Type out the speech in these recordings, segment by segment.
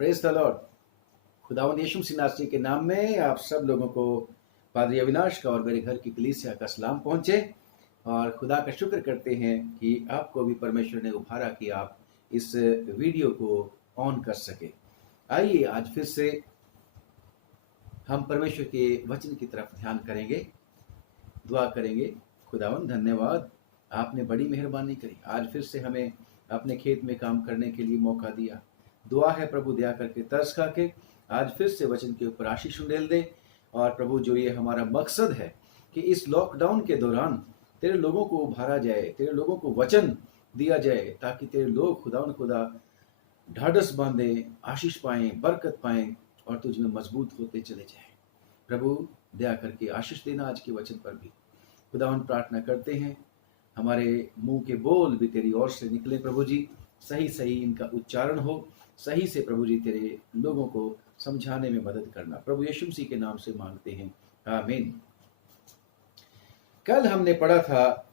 Praise the Lord. खुदावंद यीशु मसीह नासरी के नाम में आप सब लोगों को पादरी अविनाश का और मेरे घर की कलीसिया का सलाम पहुंचे। और खुदा का शुक्र करते हैं कि आपको भी परमेश्वर ने उभारा कि आप इस वीडियो को ऑन कर सके। आइए आज फिर से हम परमेश्वर के वचन की तरफ ध्यान करेंगे, दुआ करेंगे। खुदावंद धन्यवाद, आपने बड़ी मेहरबानी करी, आज फिर से हमें अपने खेत में काम करने के लिए मौका दिया। दुआ है प्रभु दया करके तरस खा के आज फिर से वचन के ऊपर आशीष उंडेल दे। और प्रभु जो ये हमारा मकसद है कि इस लॉकडाउन के दौरान तेरे लोगों को उभारा जाए, तेरे लोगों को वचन दिया जाए, ताकि तेरे लोग खुदा ढाढ़स बांधे, आशीष पाएं, बरकत पाएं और तुझ में मजबूत होते चले जाएं। प्रभु दया करके आशीष देना आज के वचन पर भी। खुदावन प्रार्थना करते हैं हमारे मुंह के बोल भी तेरी ओर से निकले प्रभु जी, सही सही इनका उच्चारण हो, सही से प्रभु जी तेरे लोगों को समझाने में मदद करना। प्रभु यीशु मसीह के नाम से मांगते हैं, आमीन। कल हमने पढ़ा था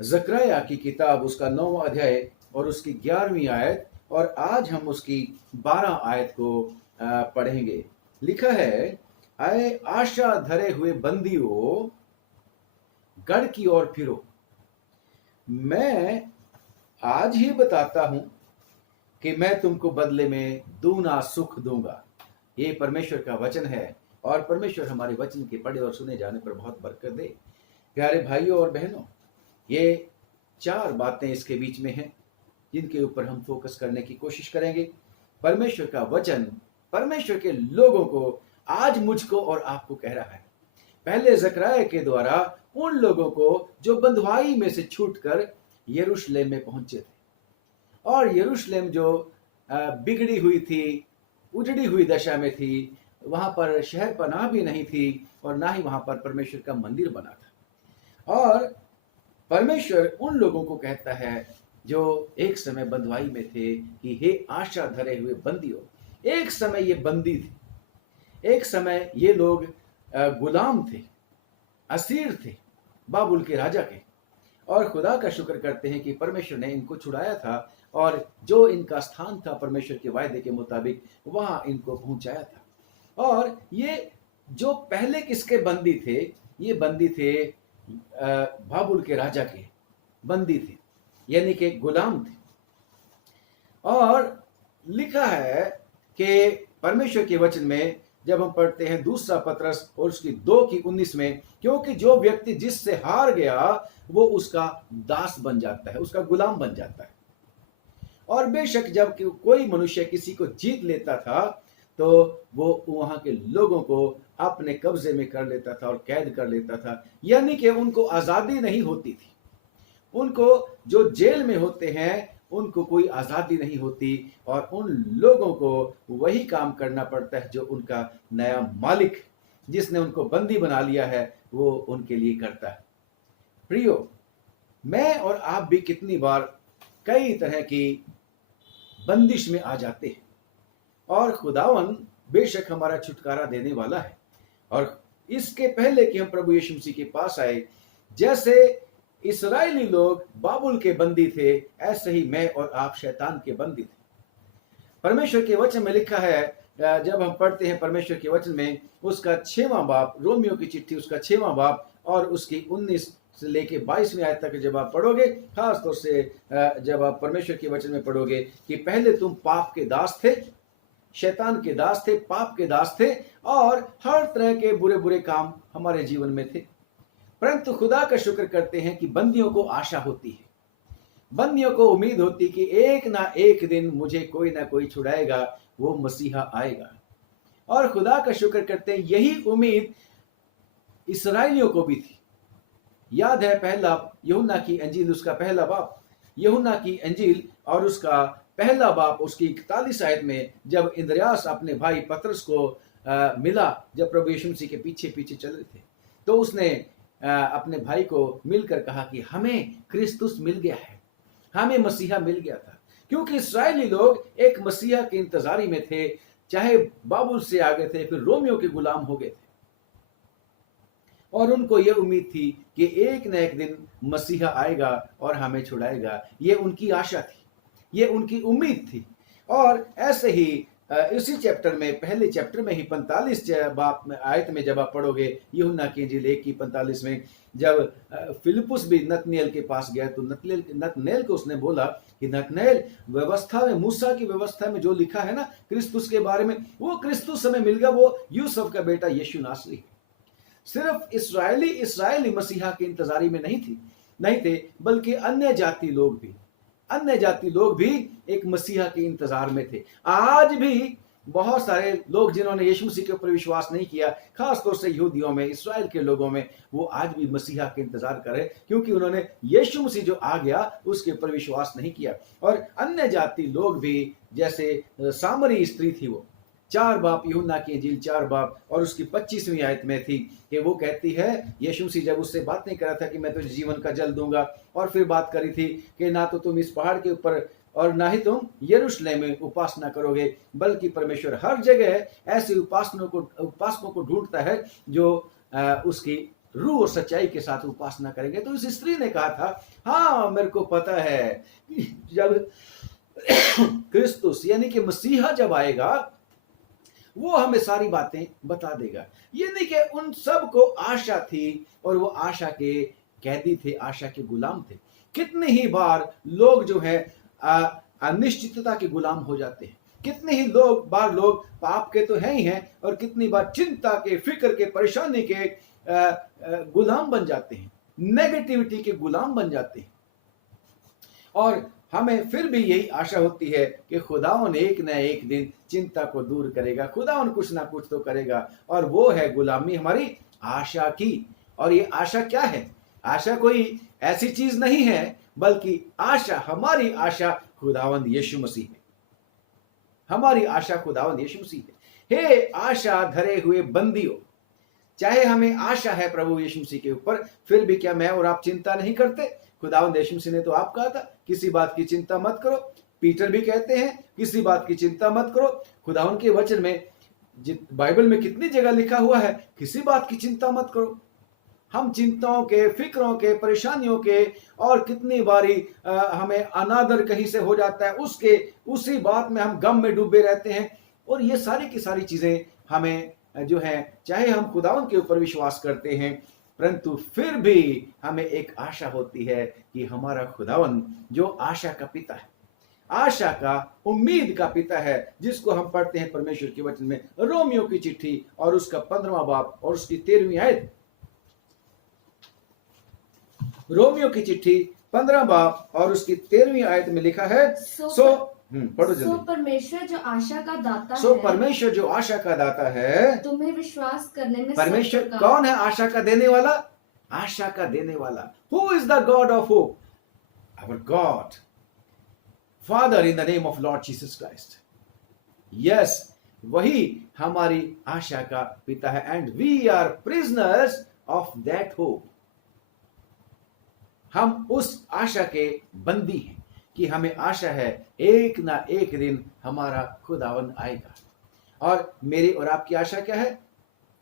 ज़करिया की किताब, उसका 9वां अध्याय और उसकी 11वीं आयत, और आज हम उसकी 12 आयत को पढ़ेंगे। लिखा है, आए आशा धरे हुए बंदियों, गढ़ की ओर फिरो। मैं आज ही बताता हूं कि मैं तुमको बदले में दूना सुख दूंगा। ये परमेश्वर का वचन है और परमेश्वर हमारे वचन के पढ़े और सुने जाने पर बहुत बरकत दे। प्यारे भाइयों और बहनों, ये 4 बातें इसके बीच में हैं जिनके ऊपर हम फोकस करने की कोशिश करेंगे। परमेश्वर का वचन परमेश्वर के लोगों को आज मुझको और आपको कह रहा है। पहले ज़करिया के द्वारा उन लोगों को जो बंधुआई में से छूटकर यरूशलेम में पहुंचे थे, और यरूशलेम जो बिगड़ी हुई थी, उजड़ी हुई दशा में थी, वहां पर शहर पनाह भी नहीं थी और ना ही वहां पर परमेश्वर का मंदिर बना था। और परमेश्वर उन लोगों को कहता है जो एक समय बंधुआई में थे कि हे आशा धरे हुए बंदियों। एक समय ये बंदी थे, एक समय ये लोग गुलाम थे, असीर थे बाबुल के राजा के, और खुदा का शुक्र करते हैं कि परमेश्वर ने इनको छुड़ाया था और जो इनका स्थान था परमेश्वर के वायदे के मुताबिक वहां इनको पहुंचाया था। और ये जो पहले किसके बंदी थे, ये बंदी थे बाबुल के राजा के बंदी थे, यानी कि गुलाम थे। और लिखा है कि परमेश्वर के वचन में जब हम पढ़ते हैं दूसरा पतरस और उसकी 2:19 में, क्योंकि जो व्यक्ति जिससे हार गया वो उसका दास बन जाता है, उसका गुलाम बन जाता है। और बेशक जब कोई मनुष्य किसी को जीत लेता था तो वो वहां के लोगों को अपने कब्जे में कर लेता था और कैद कर लेता था, यानी कि उनको आजादी नहीं होती थी। उनको जो जेल में होते हैं उनको कोई आजादी नहीं होती और उन लोगों को वही काम करना पड़ता है जो उनका नया मालिक, जिसने उनको बंदी बना लिया है, वो उनके लिए करता है। प्रियो, मैं और आप भी कितनी बार कई तरह की बंदिश में आ जाते हैं, और खुदावन बेशक हमारा छुटकारा देने वाला है। और इसके पहले कि हम प्रभु यीशु मसीह के पास आए, जैसे इस्राएली लोग बाबुल के बंदी थे, ऐसे ही मैं और आप शैतान के बंदी थे। परमेश्वर के वचन में लिखा है, जब हम पढ़ते हैं परमेश्वर के वचन में उसका 6वां बाब, रोमियो की चिट्ठी उसका 6वां बाब और उसकी 19 से लेके 22वीं आयत तक जब आप पढ़ोगे, खास तौर से जब आप परमेश्वर के वचन में पढ़ोगे कि पहले तुम पाप के दास थे, शैतान के दास थे, पाप के दास थे, और हर तरह के बुरे बुरे काम हमारे जीवन में थे। परंतु खुदा का शुक्र करते हैं कि बंदियों को आशा होती है, बंदियों को उम्मीद होती कि एक ना एक दिन मुझे कोई ना कोई छुड़ाएगा, वो मसीहा आएगा। और खुदा का शुक्र करते हैं यही उम्मीद इस्राएलियों को भी थी। याद है पहला यूहन्ना की अंजील, उसका पहला बाब, यूहन्ना की अंजील और उसका पहला बाब उसकी 41 आयत में, जब इंद्रियास अपने भाई पतरस को मिला, जब प्रभु यीशु मसीह के पीछे पीछे चल रहे थे, तो उसने अपने भाई को मिलकर कहा कि हमें क्रिस्तुस मिल गया है, हमें मसीहा मिल गया था। क्योंकि इस्राएली लोग एक मसीहा के इंतजारी में थे, चाहे बाबुल से आगे थे, फिर रोमियो के गुलाम हो गए थे, और उनको यह उम्मीद थी कि एक न एक दिन मसीहा आएगा और हमें छुड़ाएगा। ये उनकी आशा थी, ये उनकी उम्मीद थी। और ऐसे ही इसी चैप्टर में, पहले चैप्टर में ही 45 बाप में आयत में जब आप पढ़ोगे यूहन्ना की इंजील 1 की 45 में, जब फिलिप्पुस भी नतनेल के पास गया तो नतनेल को उसने बोला कि नतनेल, व्यवस्था में, मूसा की व्यवस्था में जो लिखा है ना क्रिस्तुस के बारे में, वो क्रिस्तुस हमें मिल गया, वो यूसुफ का बेटा यीशु नासरी है। सिर्फ इस्राएली मसीहा की इंतजारी में नहीं थे, बल्कि अन्य जाति लोग भी एक मसीहा के इंतजार में थे। आज भी बहुत सारे लोग जिन्होंने यीशु मसीह के ऊपर विश्वास नहीं किया, खासतौर से यहूदियों में, इस्राएल के लोगों में, वो आज भी मसीहा के इंतजार कर रहे, क्योंकि उन्होंने यीशु मसीह जो आ गया उसके ऊपर विश्वास नहीं किया। और अन्य जाति लोग भी, जैसे सामरी स्त्री थी, वो 4 बाप, यूहन्ना की इंजील 4 बाप और उसकी 25वीं आयत में थी कि वो कहती है, यीशु मसीह जब उससे बात नहीं कर रहा था कि मैं तुझे जीवन का जल दूंगा, और फिर बात करी थी कि ना तो तुम इस पहाड़ के ऊपर और ना ही तुम यरूशलेम में उपासना करोगे, बल्कि परमेश्वर हर जगह ऐसे उपासकों को ढूंढता है जो उसकी रूह और सच्चाई के साथ उपासना करेंगे। तो इस स्त्री ने कहा था, हाँ मेरे को पता है जब क्रिस्तुस यानी कि मसीहा जब आएगा वो हमें सारी बातें बता देगा। ये नहीं कि उन सब को आशा थी और वो आशा के कैदी थे, आशा के गुलाम थे। कितने ही बार लोग जो है अनिश्चितता के गुलाम हो जाते हैं, कितने ही बार लोग पाप के तो हैं ही हैं, और कितनी बार चिंता के, फिक्र के, परेशानी के गुलाम बन जाते हैं, नेगेटिविटी के गुलाम बन जाते हैं। और हमें फिर भी यही आशा होती है कि खुदावन एक न एक दिन चिंता को दूर करेगा, खुदावन कुछ ना कुछ तो करेगा, और वो है गुलामी हमारी आशा की। और ये आशा क्या है? आशा कोई ऐसी चीज नहीं है, बल्कि आशा, हमारी आशा खुदावंद यीशु मसीह है। हमारी आशा खुदावंद यीशु मसीह है। हे आशा धरे हुए बंदियों, चाहे हमें आशा है प्रभु यीशु मसीह के ऊपर, फिर भी क्या मैं और आप चिंता नहीं करते? खुदावंद यीशु मसीह ने तो आप कहा था किसी बात की चिंता मत करो। पीटर भी कहते हैं किसी बात की चिंता मत करो। खुदावंद के वचन में, बाइबल में कितनी जगह लिखा हुआ है किसी बात की चिंता मत करो। हम चिंताओं के, फिक्रों के, परेशानियों के, और कितनी बारी हमें अनादर कहीं से हो जाता है, उसी बात में हम गम में डूबे रहते हैं। और ये सारी की सारी चीजें हमें जो है, चाहे हम खुदावंद के ऊपर विश्वास करते हैं, परंतु फिर भी हमें एक आशा होती है कि हमारा खुदावंद जो आशा का पिता है, आशा का, उम्मीद का पिता है, जिसको हम पढ़ते हैं परमेश्वर के वचन में, रोमियो की चिट्ठी और उसका 15वां बाब और उसकी 13वीं आयत। रोमियो की चिट्ठी 15 बाब और उसकी 13वीं आयत में लिखा है, पढ़ो जल्दी। परमेश्वर जो आशा का दाता है, परमेश्वर जो आशा का दाता है, तुम्हें विश्वास करने में, परमेश्वर कौन है? आशा का देने वाला, आशा का देने वाला। Who is the God of hope? Our God Father in the name of Lord Jesus Christ. Yes, वही हमारी आशा का पिता है, and we are prisoners of that hope. हम उस आशा के बंदी हैं कि हमें आशा है एक ना एक दिन हमारा खुदावन आएगा। और मेरी और आपकी आशा क्या है?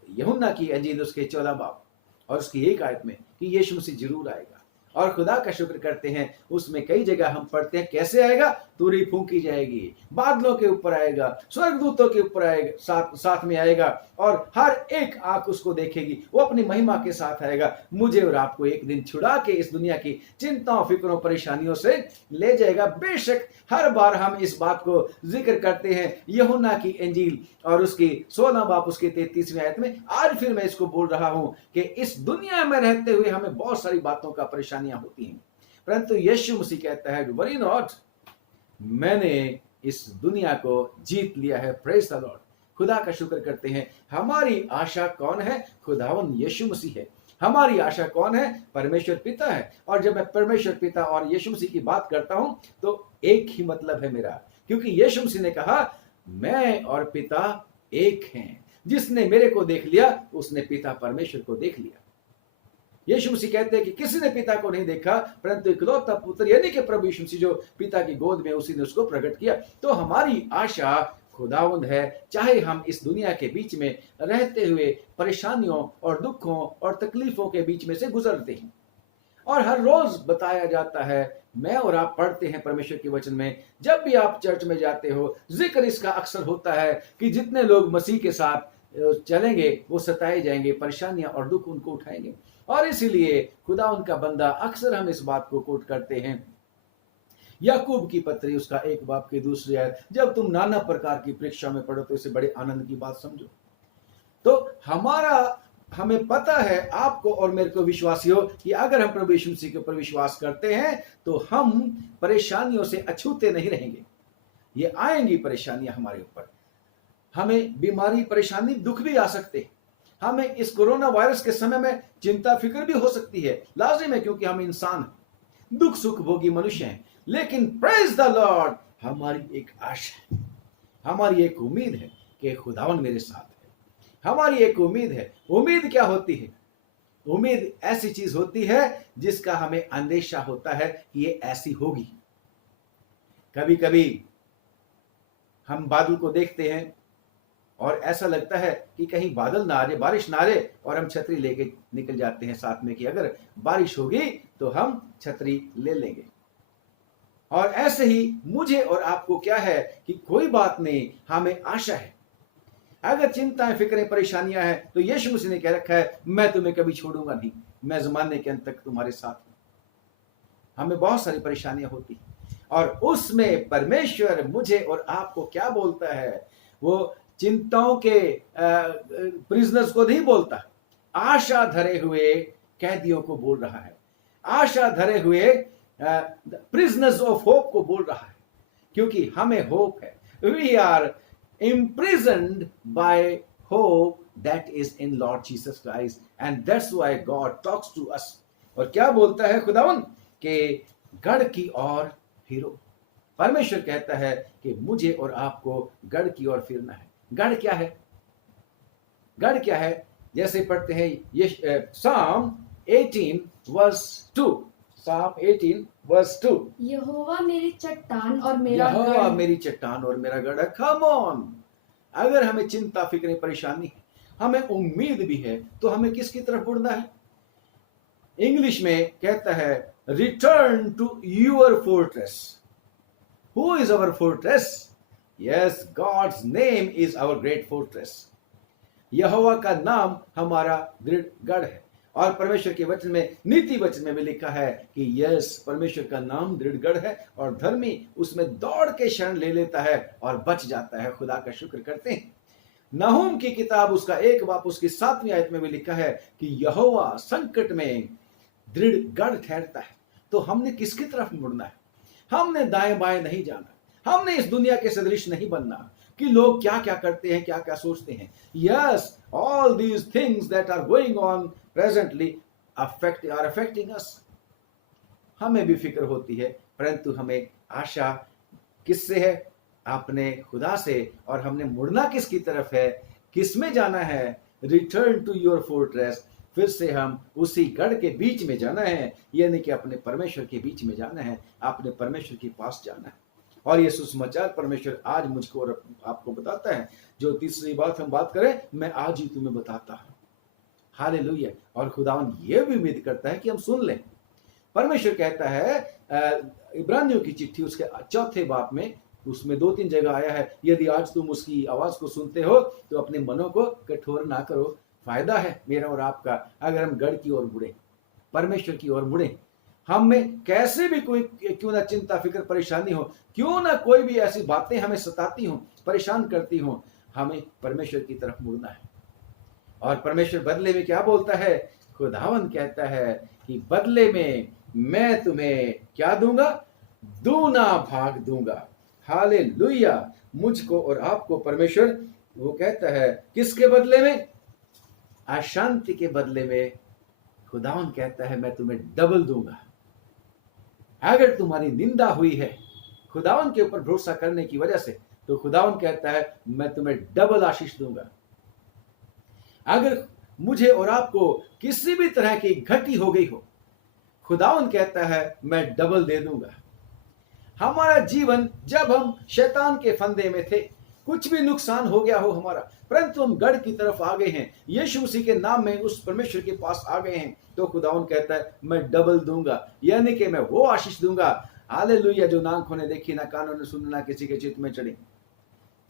यूहन्ना की इंजील उसके 14 बाब और उसकी 1 आयत में कि यीशु मसीह जरूर आएगा। और खुदा का शुक्र करते हैं, उसमें कई जगह हम पढ़ते हैं कैसे आएगा? तुरही फूंकी जाएगी, बादलों के ऊपर आएगा, स्वर्गदूतों के ऊपर आएगा, साथ में आएगा, और हर एक आंख उसको देखेगी, वो अपनी महिमा के साथ आएगा, मुझे और आपको एक दिन छुड़ा के इस दुनिया की चिंताओं, फिक्रों, परेशानियों से ले जाएगा। बेशक हर बार हम इस बात को जिक्र करते हैं यूहन्ना की इंजील और उसकी 16 बाब उसकी 33वीं आयत में। आज फिर मैं इसको बोल रहा हूं कि इस दुनिया में रहते हुए हमें बहुत सारी बातों का परेशानियां होती हैं, परंतु यीशु मसीह कहता है, वरी नॉट, मैंने इस दुनिया को जीत लिया है। Praise the Lord. खुदा का शुक्र करते हैं। हमारी आशा कौन है? खुदावन यीशु मसीह है। हमारी आशा कौन है? परमेश्वर पिता है। और जब मैं परमेश्वर पिता और यीशु मसीह की बात करता हूं तो एक ही मतलब है मेरा, क्योंकि यीशु मसीह ने कहा मैं और पिता एक हैं। जिसने मेरे को देख लिया उसने पिता परमेश्वर को देख लिया। यीशु मसीह कहते हैं कि किसी ने पिता को नहीं देखा परंतु इकलौता पुत्र यानी कि प्रभु यीशु मसीह जो पिता की गोद में, उसी ने उसको प्रकट किया। तो हमारी आशा खुदावंद है, चाहे हम इस दुनिया के बीच में रहते हुए परेशानियों और दुखों और तकलीफों के बीच में से गुजरते हैं। और हर रोज बताया जाता है। मैं और आप पढ़ते हैं परमेश्वर के वचन में, जब भी आप चर्च में जाते हो जिक्र इसका अक्सर होता है कि जितने लोग मसीह के साथ चलेंगे वो सताए जाएंगे, परेशानियां और दुख उनको उठाएंगे। और इसीलिए खुदा उनका बंदा अक्सर हम इस बात को कोट करते हैं, याकूब की पत्री उसका 1 बाब की 2 आयत, जब तुम नाना प्रकार की परीक्षा में पढ़ो तो इसे बड़े आनंद की बात समझो। तो हमें पता है, आपको और मेरे को विश्वासियों, कि अगर हम प्रभु यीशु मसीह के ऊपर विश्वास करते हैं तो हम परेशानियों से अछूते नहीं रहेंगे। ये आएंगी परेशानियां हमारे ऊपर, हमें बीमारी, परेशानी, दुख भी आ सकते हैं। हमें इस कोरोना वायरस के समय में चिंता फिक्र भी हो सकती है, लाजिम है, क्योंकि हम इंसान हैं, दुख सुख भोगी मनुष्य हैं। लेकिन प्रेज द लॉर्ड, हमारी एक आशा है, हमारी एक उम्मीद है कि खुदावन मेरे साथ है। हमारी एक उम्मीद है। उम्मीद क्या होती है? उम्मीद ऐसी चीज होती है जिसका हमें अंदेशा होता है कि ये ऐसी होगी। कभी कभी हम बादल को देखते हैं और ऐसा लगता है कि कहीं बादल ना आ रहे, बारिश ना आ रहे, और हम छतरी लेके निकल जाते हैं साथ में कि अगर बारिश होगी तो हम छतरी ले लेंगे। और ऐसे ही मुझे और आपको क्या है कि कोई बात नहीं, हमें आशा है। अगर चिंताएं, फिक्रें, परेशानियां हैं तो यीशु मसीह ने कह रखा है, मैं तुम्हें कभी छोड़ूंगा नहीं, मैं जमाने के अंत तक तुम्हारे साथ हूं। हमें बहुत सारी परेशानियां होती हैं और उसमें परमेश्वर मुझे और आपको क्या बोलता है? वो चिंताओं के प्रिजनर्स को नहीं बोलता, आशा धरे हुए कैदियों को बोल रहा है, आशा धरे हुए प्रिजनर्स ऑफ होप को बोल रहा है, क्योंकि हमें होप है। We are imprisoned by hope that is in Lord Jesus Christ, and that's why God talks to us। और क्या बोलता है खुदावन? कि गढ़ की ओर फिरो। परमेश्वर कहता है कि मुझे और आपको गढ़ की ओर फिरना है। गढ़ क्या है? गढ़ क्या है? जैसे पढ़ते हैं ये Psalm 18 verse 2, Psalm 18 verse 2, यहोवा मेरी चट्टान और मेरा यहोवा गढ़। मेरी चट्टान और मेरा गढ़ है। कम ऑन, अगर हमें चिंता, फिक्र, परेशानी है, हमें उम्मीद भी है, तो हमें किसकी तरफ मुड़ना है? इंग्लिश में कहता है return to your fortress. Who is our fortress? Yes, God's name is our great fortress. यहोवा का नाम हमारा दृढ़ गढ़ है। और परमेश्वर के वचन में, नीति वचन में भी लिखा है कि यस, परमेश्वर का नाम दृढ़ गढ़ है और धर्मी उसमें दौड़ के शरण ले लेता है और बच जाता है। खुदा का शुक्र करते हैं। नहूम की किताब उसका 1 बाब उसकी 7वीं आयत में भी लिखा है कि यहोवा संकट में दृढ़ गढ़ ठहरता है। तो हमने किसकी तरफ मुड़ना है? हमने दाएं बाएं नहीं जाना, हमने इस दुनिया के सदृश नहीं बनना कि लोग क्या क्या करते हैं, क्या क्या सोचते हैं। Yes, all these things that are going on presently are affecting us। हमें भी फिक्र होती है, परंतु हमें आशा किससे है? अपने खुदा से। और हमने मुड़ना किसकी तरफ है? किस में जाना है? Return to your fortress. फिर से हम उसी गढ़ के बीच में जाना है, यानी कि अपने परमेश्वर के बीच में जाना है, अपने परमेश्वर के पास जाना है। और ये सुसमाचार परमेश्वर आज मुझको और आपको बताता है। जो तीसरी बात हम बात करें, मैं आज ही तुम्हें बताता हूं। हालेलुया। और खुदावन ये भी उम्मीद करता है कि हम सुन लें। परमेश्वर कहता है इब्रानियों की चिट्ठी उसके 4 बाब में, उसमें 2-3 जगह आया है, यदि आज तुम उसकी आवाज को सुनते हो तो अपने मनों को कठोर ना करो। फायदा है मेरा और आपका अगर हम गढ़ की ओर मुड़े, परमेश्वर की ओर मुड़े। हम में कैसे भी कोई क्यों ना चिंता, फिक्र, परेशानी हो, क्यों ना कोई भी ऐसी बातें हमें सताती हो, परेशान करती हो, हमें परमेश्वर की तरफ मुड़ना है। और परमेश्वर बदले में क्या बोलता है? खुदावन कहता है कि बदले में मैं तुम्हें क्या दूंगा? दूना भाग दूंगा। हालेलुया। मुझको और आपको परमेश्वर वो कहता है किसके बदले में? अशांति के बदले में खुदावन कहता है मैं तुम्हें डबल दूंगा। अगर तुम्हारी निंदा हुई है खुदावन के ऊपर भरोसा करने की वजह से, तो खुदावन कहता है मैं तुम्हें डबल आशीष दूंगा। अगर मुझे और आपको किसी भी तरह की घटी हो गई हो, खुदावन कहता है मैं डबल दे दूंगा। हमारा जीवन जब हम शैतान के फंदे में थे, कुछ भी नुकसान हो गया हो हमारा, परंतु हम गढ़ की तरफ आ गए हैं, यीशु मसीह के नाम में उस परमेश्वर के पास आ गए हैं, तो खुदावन कहता है मैं डबल दूंगा, यानी कि मैं वो आशीष दूंगा, हालेलुया, जो ना आंखों ने देखी, ना कानों ने सुनी, ना किसी के चित्त में चढ़ी,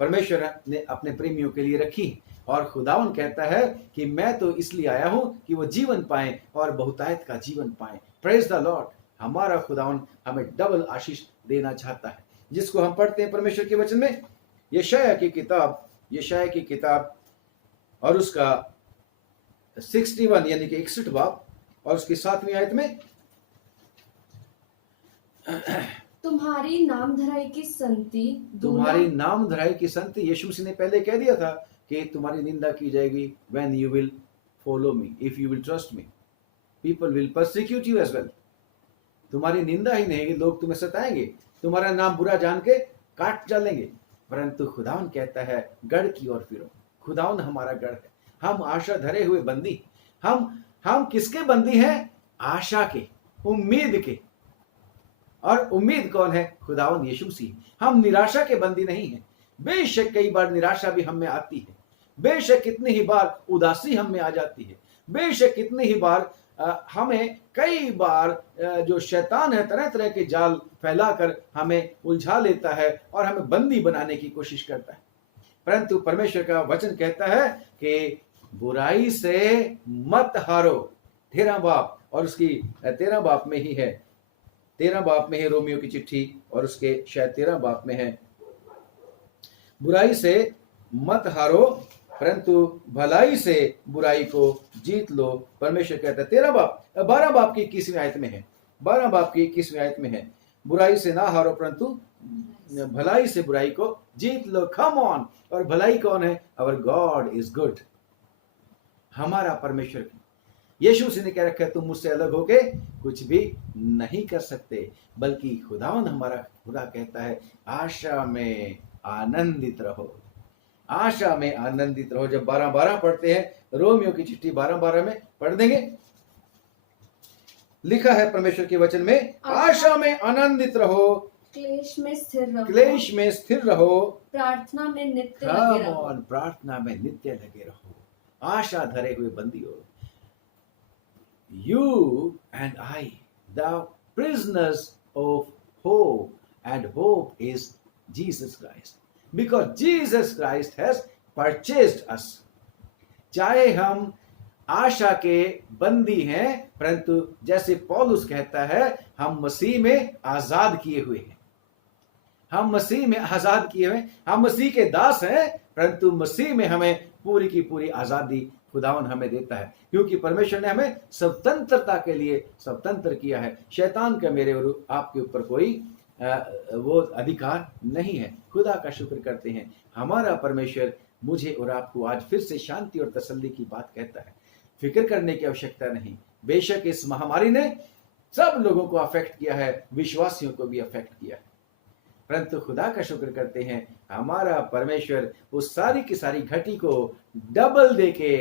परमेश्वर ने अपने प्रेमियों के लिए रखी। और खुदावन कहता है कि मैं तो इसलिए आया हूं कि वो जीवन पाएं और बहुतायत का जीवन पाएं। Praise the Lord. हमारा खुदावन हमें डबल आशीष देना चाहता है, जिसको हम पढ़ते हैं परमेश्वर के वचन में, यशायाह की किताब और उसका 61 यानी कि 61 बाब और उसकी 7वीं आयत में, तुम्हारी नामधराई की संति तुम्हारी नामधराई की संति, यीशु मसीह ने पहले कह दिया था कि तुम्हारी निंदा की जाएगी, when you will follow me, if you will trust me, people will persecute you as well। तुम्हारी निंदा ही नहीं, लोग तुम्हें सताएंगे, तुम्हारा नाम बुरा जान के काट डालेंगे, परंतु खुदावन कहता है गढ़ की ओर फिरो। खुदावन हमारा गढ़ है, हम आशा धरे हुए बंदी, हम किसके बंदी हैं? आशा के, उम्मीद के। और उम्मीद कौन है? खुदावन यीशु मसीह। हम निराशा के बंदी नहीं हैं। बेशक कई बार निराशा भी हम में आती है, बेशक कितनी ही बार उदासी हम में आ जाती है, बेशक कितनी ही बार हमें कई बार जो शैतान है तरह तरह के जाल फैलाकर हमें उलझा लेता है और हमें बंदी बनाने की कोशिश करता है, परंतु परमेश्वर का वचन कहता है कि बुराई से मत हारो। 13 बाप और उसकी 13 बाप में ही है, 13 बाप में है रोमियो की चिट्ठी और उसके शायद 13 बाप में है, बुराई से मत हारो परंतु भलाई से बुराई को जीत लो। परमेश्वर कहता है 12 बाप की 21वीं आयत में है, 12 बाप की 21वीं आयत में है, बुराई से ना हारो परंतु भलाई से बुराई को जीत लो। Come on. और भलाई कौन है? अवर गॉड इज गुड। हमारा परमेश्वर, यीशु मसीह ने क्या रखा है? तुम मुझसे अलग होके कुछ भी नहीं कर सकते, बल्कि खुदावन हमारा खुदा कहता है आशा में आनंदित रहो, आशा में आनंदित रहो। जब 12:12 पढ़ते हैं, रोमियो की चिट्ठी 12:12 में पढ़ देंगे, लिखा है परमेश्वर के वचन में, आशा में आनंदित रहो, क्लेश में स्थिर रहो, क्लेश में स्थिर रहो, प्रार्थना में नित्य लगे रहो। प्रार्थना में नित्य लगे रहो। आशा धरे हुए बंदियों, you and I, the prisoners of hope, and hope is Jesus Christ, because Jesus Christ has purchased us। चाहे हम आशा के बंदी हैं, परंतु जैसे पौलुस कहता है हम मसीह में आजाद किए हुए हैं, हम मसीह में आजाद किए हुए, हम मसीह के दास हैं, परंतु मसीह में हमें पूरी की पूरी आजादी खुदावन हमें देता है, क्योंकि परमेश्वर ने हमें स्वतंत्रता के लिए स्वतंत्र किया है। शैतान का मेरे और आपके ऊपर कोई वो अधिकार नहीं है। खुदा का शुक्र करते हैं, हमारा परमेश्वर मुझे और आपको आज फिर से शांति और तसल्ली की बात कहता है। फिक्र करने की आवश्यकता नहीं। बेशक इस महामारी ने सब लोगों को अफेक्ट किया है, विश्वासियों को भी अफेक्ट किया है, परंतु खुदा का शुक्र करते हैं हमारा परमेश्वर उस सारी की सारी घटी को डबल दे के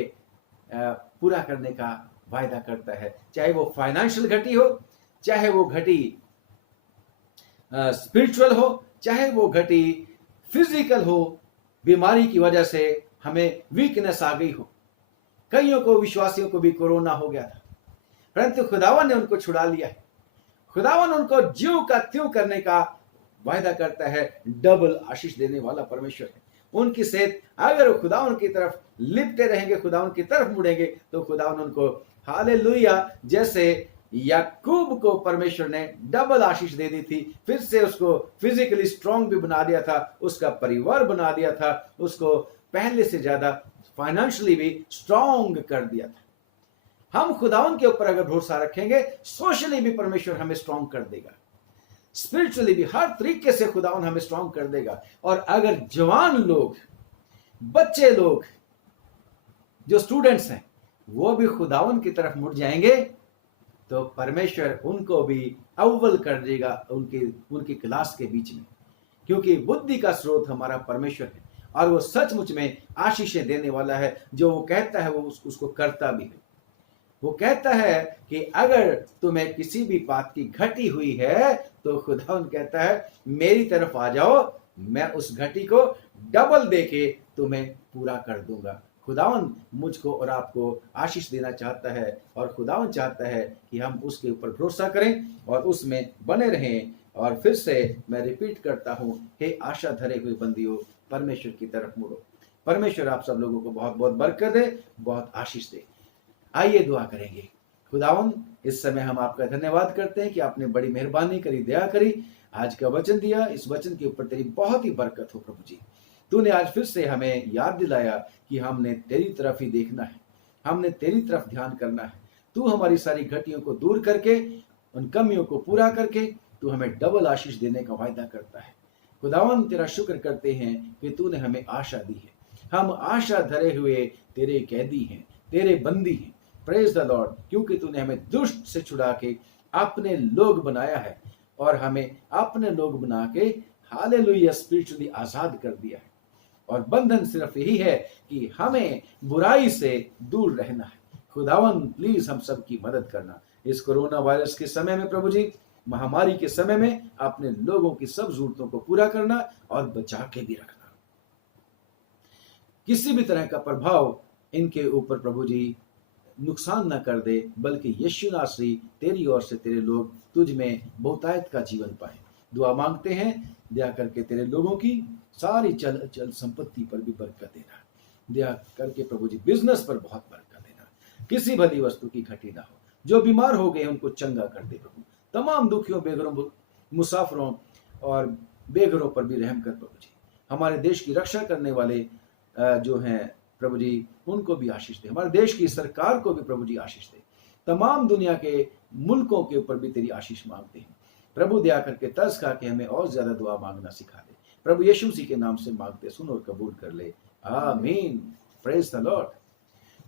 पूरा करने का वायदा करता है। चाहे वो फाइनेंशियल घटी हो, चाहे वो घटी स्पिरिचुअल हो, चाहे वो घटी फिजिकल हो। बीमारी की वजह से हमें वीकनेस आ गई हो, कईयों को विश्वासियों को भी कोरोना हो गया था, परंतु खुदावन ने उनको छुड़ा लिया है। खुदावन उनको ज्यों का त्यों करने का वायदा करता है। डबल आशीष देने वाला परमेश्वर है। उनकी सेहत, अगर वो खुदावन की तरफ लिपटे रहेंगे, खुदावन की तरफ मुड़ेंगे, तो खुदावन उनको हालेलुया, जैसे याकूब को परमेश्वर ने डबल आशीष दे दी थी, फिर से उसको फिजिकली स्ट्रांग भी बना दिया था, उसका परिवार बना दिया था, उसको पहले से ज्यादा फाइनेंशियली भी स्ट्रांग कर दिया था। हम खुदावन के ऊपर अगर भरोसा रखेंगे, सोशली भी परमेश्वर हमें स्ट्रांग कर देगा, स्पिरिचुअली भी हर तरीके से खुदावन हमें स्ट्रांग कर देगा। और अगर जवान लोग, बच्चे लोग, जो स्टूडेंट्स हैं, वो भी खुदावन की तरफ मुड़ जाएंगे, तो परमेश्वर उनको भी अव्वल कर देगा उनकी क्लास के बीच में, क्योंकि बुद्धि का स्रोत हमारा परमेश्वर है और वो सचमुच में आशीषें देने वाला है। जो वो कहता है वो उसको करता भी है। वो कहता है कि अगर तुम्हें किसी भी बात की घटी हुई है, तो खुदावन कहता है मेरी तरफ आ जाओ, मैं उस घटी को डबल देके तुम्हें पूरा कर दूंगा। खुदावन मुझको और आपको आशीष देना चाहता है और खुदावन चाहता है कि हम उसके ऊपर भरोसा करें और उसमें बने रहें। और फिर से मैं रिपीट करता हूं, हे आशा धरे हुए बंदियों, परमेश्वर की तरफ मुड़ो। परमेश्वर आप सब लोगों को बहुत बहुत बरकत दे, बहुत आशीष दे। आइए दुआ करेंगे। खुदावन, इस समय हम आपका धन्यवाद करते हैं कि आपने बड़ी मेहरबानी करी, दया करी, आज का वचन दिया। इस वचन के ऊपर तेरी बहुत ही बरकत हो प्रभु जी। तूने आज फिर से हमें याद दिलाया कि हमने तेरी तरफ ही देखना है, हमने तेरी तरफ ध्यान करना है। तू हमारी सारी घटियों को दूर करके, उन कमियों को पूरा करके तू हमें डबल आशीष देने का वायदा करता है। खुदावन, तेरा शुक्र करते हैं कि तूने हमें आशा दी है। हम आशा धरे हुए तेरे कैदी हैं, तेरे बंदी हैं। प्रेज द लॉर्ड, क्योंकि तूने हमें दुष्ट से छुड़ा के अपने लोग बनाया है और हमें अपने लोग बना के हालेलुया स्पिरिचुअली आजाद कर दिया है। और बंधन सिर्फ यही है कि हमें बुराई से दूर रहना है। खुदावन, प्लीज हम सब की मदद करना इस कोरोना वायरस के समय में प्रभु जी, महामारी के समय में अपने लोगों की सब जरूरतों को पूरा करना और बचा के भी रखना। किसी भी तरह का प्रभाव इनके ऊपर प्रभु जी नुकसान न कर दे, बल्कि यीशु नासरी तेरी ओर से तेरे लोग तुझ में बहुतायत का जीवन पाए। दुआ मांगते हैं, दया करके तेरे लोगों की सारी चल संपत्ति पर भी बरकत देना। दया करके प्रभु जी बिजनेस पर बहुत बरकत देना। किसी भली वस्तु की घटी ना हो। जो बीमार हो गए उनको चंगा कर दे प्रभु। तमाम दुखियों, बेघरों, मुसाफिरों और बेघरों पर भी रहम कर प्रभु जी। हमारे देश की रक्षा करने वाले जो हैं प्रभु जी, उनको भी आशीष दे। हमारे देश की सरकार को भी प्रभु जी आशीष दे। तमाम दुनिया के मुल्कों के ऊपर भी तेरी आशीष मांगते हैं प्रभु। दया करके तरस खा के हमें और ज्यादा दुआ मांगना सिखा दे प्रभु। यीशु मसीह के नाम से मांगते, सुन और कबूल कर ले, आमीन। Praise the Lord.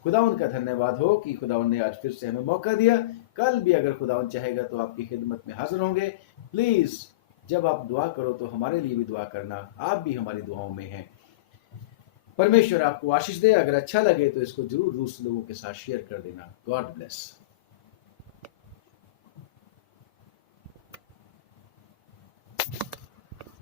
खुदावन का धन्यवाद हो कि खुदावन ने आज फिर से हमें मौका दिया। कल भी अगर खुदावन चाहेगा तो आपकी खिदमत में हाजिर होंगे। प्लीज जब आप दुआ करो तो हमारे लिए भी दुआ करना, आप भी हमारी दुआओं में हैं। परमेश्वर आपको आशीष दे। अगर अच्छा लगे तो इसको जरूर दूसरे लोगों के साथ शेयर कर देना। God bless.